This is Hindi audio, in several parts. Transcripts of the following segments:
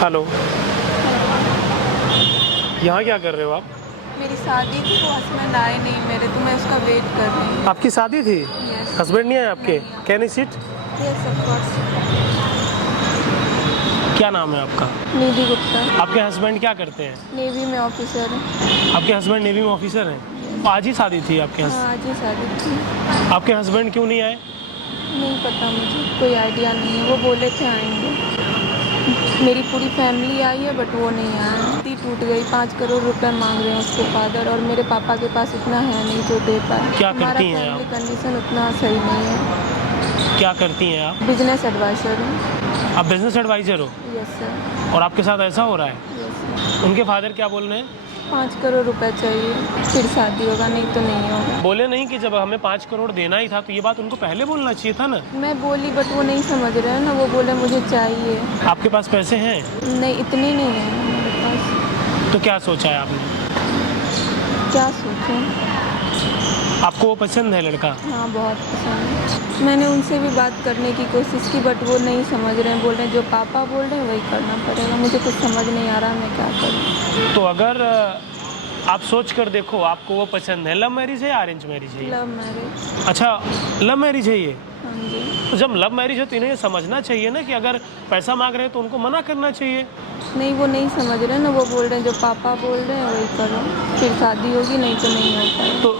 हेलो, यहाँ क्या कर रहे हो आप? मेरी शादी थी, वो हस्बैंड आए नहीं मेरे, तो मैं उसका वेट कर रही हूँ। आपकी शादी थी? यस। हस्बैंड नहीं आए आपके? Can I sit? Yes of course. क्या नाम है आपका? निधि गुप्ता। आपके हस्बैंड क्या करते हैं? नेवी में ऑफिसर है। आपके हस्बैंड नेवी में ऑफिसर हैं? आज ही शादी थी आपके हाँ, आज ही शादी थी। आपके हस्बैंड क्यों नहीं आए? नहीं पता मुझे, कोई आइडिया नहीं है। वो बोले थे आएंगे। मेरी पूरी फैमिली आई है बट वो नहीं आया। दी टूट गई। 5 करोड़ रुपए मांग रहे हैं उसके फादर, और मेरे पापा के पास इतना है नहीं जो दे पाए। क्या हमारा करती हैं फैमिली आप? कंडीशन उतना सही नहीं है। क्या करती हैं आप? बिजनेस एडवाइजर हूँ। आप बिजनेस एडवाइज़र हो यस सर। और आपके साथ ऐसा हो रहा है? Yes sir. उनके फादर क्या बोल रहे हैं? 5 करोड़ रुपए चाहिए, फिर शादी होगा, नहीं तो नहीं होगा। बोले नहीं कि जब हमें 5 करोड़ देना ही था तो ये बात उनको पहले बोलना चाहिए था ना? मैं बोली बट वो नहीं समझ रहे हैं ना। वो बोले मुझे चाहिए। आपके पास पैसे हैं? नहीं, इतने नहीं है मेरे पास। तो क्या सोचा है आपने? क्या सोचूं? आपको वो पसंद है लड़का? हाँ, बहुत पसंद है। मैंने उनसे भी बात करने की कोशिश की बट वो नहीं समझ रहे हैं। बोल रहे हैं जो पापा बोल रहे हैं वही करना पड़ेगा। मुझे कुछ समझ नहीं आ रहा मैं क्या करूँ। तो अगर आप सोच कर देखो, आपको वो पसंद है, लव मैरिज है या अरेंज मैरिज है? Love marriage. अच्छा, लव मैरिज है ये? हाँ जी। तो जब लव मैरिज है तो इन्हें ये समझना चाहिए ना कि अगर पैसा मांग रहे हैं तो उनको मना करना चाहिए। नहीं, वो नहीं समझ रहे हैं ना। वो बोल रहे हैं जो पापा बोल रहे हैं वही करो, फिर शादी होगी, नहीं तो नहीं होता। तो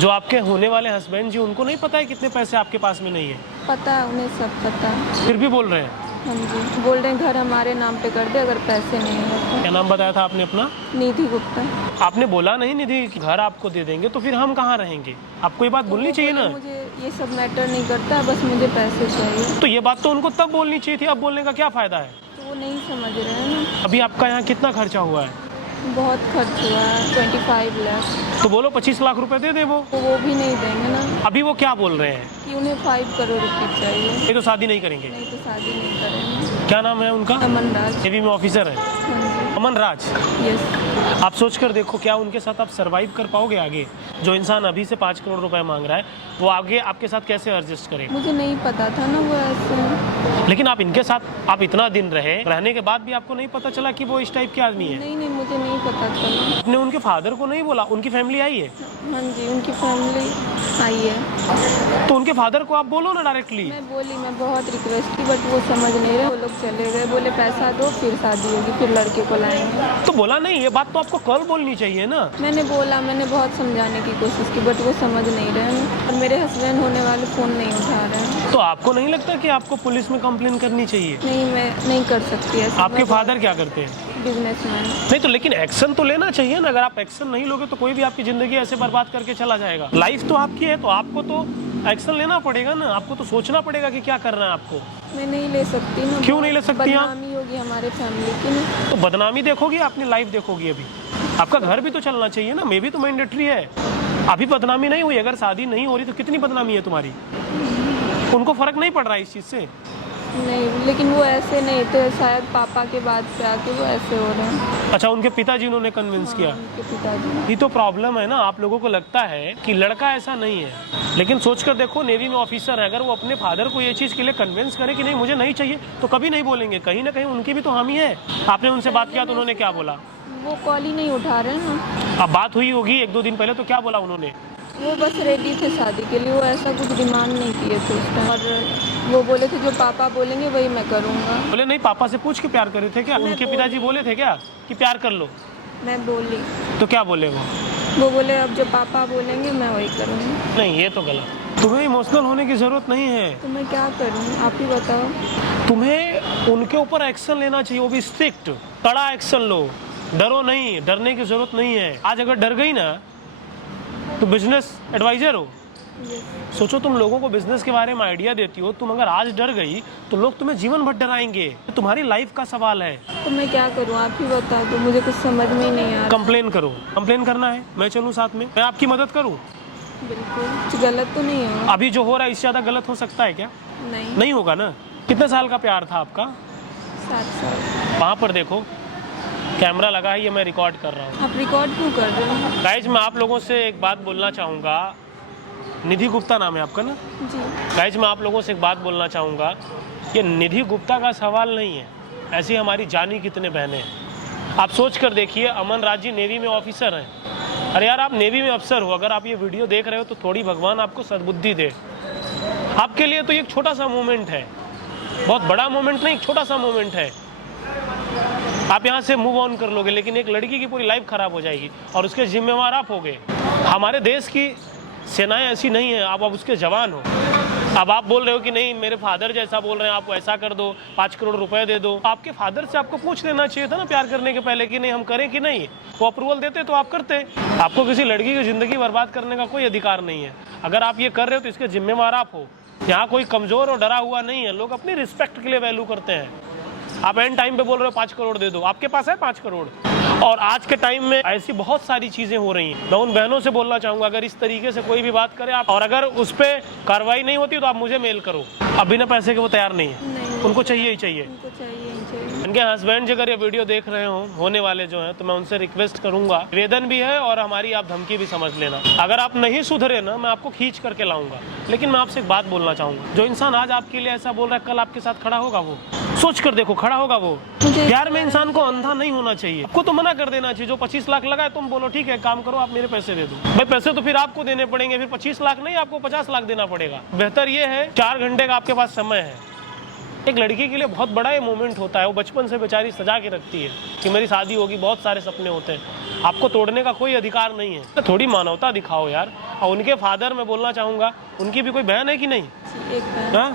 जो आपके होने वाले हस्बैंड जी, उनको नहीं पता है कितने पैसे आपके पास में नहीं है? पता है उन्हें, सब पता है। फिर भी बोल रहे हैं? हाँ जी, बोल रहे हैं घर हमारे नाम पे कर दे अगर पैसे नहीं होते। क्या नाम बताया था आपने अपना? निधि गुप्ता। आपने बोला नहीं निधि कि घर आपको दे देंगे, तो फिर हम कहाँ रहेंगे? आपको ये बात बोलनी चाहिए ना। मुझे ये सब मैटर नहीं करता, बस मुझे पैसे चाहिए। तो ये बात तो उनको तब बोलनी चाहिए थी, अब बोलने का क्या फायदा है? तो वो नहीं समझ रहे हैं ना। अभी आपका यहाँ कितना खर्चा हुआ है? बहुत खर्च हुआ है, 25 लाख। तो बोलो 25 लाख रुपए दे दे वो। तो वो भी नहीं देंगे ना। अभी वो क्या बोल रहे हैं? कि उन्हें 5 करोड़ रुपये चाहिए, ये तो शादी नहीं करेंगे। नहीं तो शादी नहीं करेंगे। क्या नाम है उनका? अमन राज। नेवी में ऑफिसर है? हाँ अमन राज। जी। यस। आप सोच कर देखो, क्या उनके साथ आप सरवाइव कर पाओगे आगे? जो इंसान अभी से 5 करोड़ रुपए मांग रहा है, वो आगे आपके साथ कैसे एडजस्ट करेगा? मुझे नहीं पता था ना वो ऐसे हैं। लेकिन आप इनके साथ आप इतना दिन रहने के बाद भी आपको नहीं पता चला कि वो इस टाइप के आदमी है? नहीं, मुझे नहीं पता चला। आपने उनके फादर को नहीं बोला? उनकी फैमिली आई है? हाँ जी, उनकी फैमिली आई है। तो उनके फादर को आप बोलो ना डायरेक्टली। मैं बोली, मैं बहुत रिक्वेस्ट की बट वो समझ नहीं रहे। वो लोग चले गए, बोले पैसा दो फिर शादी होगी, फिर लड़के को लाएंगे। तो बोला नहीं? ये बात तो आपको कल बोलनी चाहिए ना। मैंने बोला, मैंने बहुत समझाने की कोशिश की बट वो समझ नहीं रहे हैं। और मेरे हस्बैंड होने वाले फ़ोन नहीं उठा रहे हैं। तो आपको नहीं लगता कि आपको पुलिस में कंप्लेन करनी चाहिए? नहीं, मैं नहीं कर सकती ऐसा। आपके फादर क्या करते हैं? बिजनेसमैन। नहीं तो लेकिन एक्शन तो लेना चाहिए ना। अगर आप एक्शन नहीं लोगे तो कोई भी आपकी जिंदगी ऐसे बर्बाद करके चला जाएगा। लाइफ तो आपकी है, तो आपको तो एक्शन लेना पड़ेगा ना। आपको तो सोचना पड़ेगा कि क्या करना है आपको। मैं नहीं ले सकती ना। क्यों नहीं ले सकती आप? बदनामी होगी हमारे फैमिली की ना। तो बदनामी देखोगी, अपनी लाइफ देखोगी। अभी आपका घर भी तो चलना चाहिए ना। मे भी तो मैंडेटरी है। अभी बदनामी नहीं हुई, अगर शादी नहीं हो रही तो कितनी बदनामी है तुम्हारी? उनको फर्क नहीं पड़ रहा है इस चीज से? नहीं, लेकिन वो ऐसे नहीं थे, शायद पापा के बाद से आके वो ऐसे हो रहे हैं। अच्छा, उनके पिताजी उन्होंने कन्विंस किया? उनके पिताजी। ये तो प्रॉब्लम है ना। आप लोगों को लगता है कि लड़का ऐसा नहीं है, लेकिन सोचकर देखो, नेवी में ऑफिसर है। अगर वो अपने फादर को ये चीज़ के लिए कन्विंस करे कि नहीं मुझे नहीं चाहिए, तो कभी नहीं बोलेंगे। कहीं ना कहीं उनकी भी तो हामी है। आपने उनसे बात किया तो उन्होंने क्या बोला? वो कॉल ही नहीं उठा रहे हैं ना। अब बात हुई होगी 1-2 दिन पहले, तो क्या बोला उन्होंने? वो बस रेडी थे शादी के लिए। वो ऐसा कुछ डिमांड नहीं किए थे उस टाइम। और वो बोले थे जो पापा बोलेंगे वही मैं करूँगा। बोले नहीं, पापा से पूछ के प्यार करे थे क्या? उनके पिताजी बोले थे क्या कि प्यार कर लो? मैं बोली तो क्या बोले वो बोले अब जो पापा बोलेंगे मैं वही करूँगी। नहीं, ये तो गलत। तुम्हें इमोशनल होने की जरूरत नहीं है। तो मैं क्या करूँ, आप ही बताओ। तुम्हें उनके ऊपर एक्शन लेना चाहिए, वो भी स्ट्रिक्ट, कड़ा एक्शन लो। डरो नहीं, डरने की जरूरत नहीं है। आज अगर डर गई ना तो बिजनेस एडवाइजर हो। सोचो, तुम लोगों को बिजनेस के बारे में आइडिया देती हो, तुम अगर आज डर गई तो लोग तुम्हें जीवन भर डराएंगे। तुम्हारी लाइफ का सवाल है। तो मैं क्या करूँ, आप ही बता दो। मुझे कुछ समझ में ही नहीं आ रहा। कंप्लेन करो। कंप्लेन करना है, मैं चलूँ साथ में, मैं आपकी मदद करूँ? बिल्कुल। कुछ गलत तो नहीं होगा? अभी जो हो रहा है इससे ज्यादा गलत हो सकता है क्या? नहीं। नहीं होगा ना। कितने साल का प्यार था आपका? 7 साल। वहाँ पर देखो, कैमरा लगा है, ये मैं रिकॉर्ड कर रहा हूँ। आप रिकॉर्ड क्यों कर रहे हो? गाइज, मैं आप लोगों से एक बात बोलना चाहूँगा। निधि गुप्ता नाम है आपका ना? जी। गाइज, मैं आप लोगों से एक बात बोलना चाहूँगा। ये निधि गुप्ता का सवाल नहीं है, ऐसी हमारी जानी कितने बहनें हैं। आप सोच कर देखिए, अमन राज जी नेवी में ऑफिसर हैं। अरे यार, आप नेवी में अफसर हो, अगर आप ये वीडियो देख रहे हो तो थोड़ी भगवान आपको सद्बुद्धि दे। आपके लिए तो ये एक छोटा सा मोमेंट है, बहुत बड़ा मोमेंट नहीं, एक छोटा सा मोमेंट है। आप यहाँ से मूव ऑन कर लोगे, लेकिन एक लड़की की पूरी लाइफ खराब हो जाएगी और उसके जिम्मेवार आप होगे। हमारे देश की सेनाएं ऐसी नहीं है, आप उसके जवान हो। अब आप बोल रहे हो कि नहीं, मेरे फादर जैसा बोल रहे हैं, आप ऐसा कर दो, 5 करोड़ रुपए दे दो। आपके फादर से आपको पूछ लेना चाहिए था ना प्यार करने के पहले कि नहीं हम करें कि नहीं। वो अप्रूवल देते तो आप करते। आपको किसी लड़की की ज़िंदगी बर्बाद करने का कोई अधिकार नहीं है। अगर आप ये कर रहे हो तो इसके जिम्मेवार आप हो। यहाँ कोई कमज़ोर और डरा हुआ नहीं है, लोग अपनी रिस्पेक्ट के लिए वैल्यू करते हैं। आप एंड टाइम पे बोल रहे हो 5 करोड़ दे दो, आपके पास है 5 करोड़। और आज के टाइम में ऐसी बहुत सारी चीज़ें हो रही हैं। मैं उन बहनों से बोलना चाहूँगा, अगर इस तरीके से कोई भी बात करे आप, और अगर उस पर कार्रवाई नहीं होती तो आप मुझे मेल करो। अब बिना पैसे के वो तैयार नहीं है, उनको चाहिए ही चाहिए। उनको चाहिए ही चाहिए। इनके हस्बैंड अगर ये वीडियो देख रहे हो, होने वाले जो हैं, तो मैं उनसे रिक्वेस्ट करूंगा, निवेदन भी है और हमारी आप धमकी भी समझ लेना। अगर आप नहीं सुधरे ना, मैं आपको खींच करके लाऊंगा। लेकिन मैं आपसे एक बात बोलना चाहूंगा, जो इंसान आज आपके लिए ऐसा बोल रहा है, कल आपके साथ खड़ा होगा वो? सोच कर देखो, खड़ा होगा वो? प्यार में इंसान को अंधा नहीं होना चाहिए। आपको तो मना कर देना चाहिए। जो 25 लाख लगा है, तुम बोलो ठीक है काम करो, आप मेरे पैसे दे दो। भाई पैसे तो फिर आपको देने पड़ेंगे, फिर 25 लाख नहीं, आपको 50 लाख देना पड़ेगा। बेहतर ये है 4 घंटे का आपके पास समय है। एक लड़की के लिए बहुत बड़ा ये मोमेंट होता है। वो बचपन से बेचारी सजा के रखती है कि मेरी शादी होगी, बहुत सारे सपने होते हैं। आपको तोड़ने का कोई अधिकार नहीं है। तो थोड़ी मानवता दिखाओ यार। और उनके फादर, मैं बोलना चाहूँगा, उनकी भी कोई बहन है कि नहीं? एक बहन। हाँ?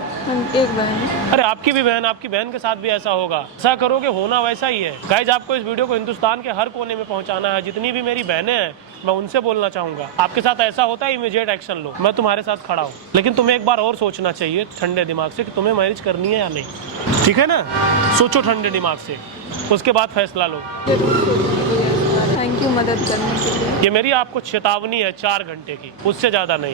एक बहन। अरे आपकी भी बहन, आपकी बहन के साथ भी ऐसा होगा। ऐसा करोगे, होना वैसा ही है। गाइज, आपको इस वीडियो को हिंदुस्तान के हर कोने में पहुंचाना है। जितनी भी मेरी बहनें हैं, मैं उनसे बोलना चाहूंगा, आपके साथ ऐसा होता है, इमीडिएट एक्शन लो। मैं तुम्हारे साथ खड़ा हूँ। लेकिन तुम्हें एक बार और सोचना चाहिए ठंडे दिमाग से कि तुम्हें मैरिज करनी है या नहीं। ठीक है ना? सोचो ठंडे दिमाग से, उसके बाद फैसला लो। थैंक यू मदद करने के लिए। ये मेरी आपको चेतावनी है 4 घंटे की, उससे ज़्यादा नहीं।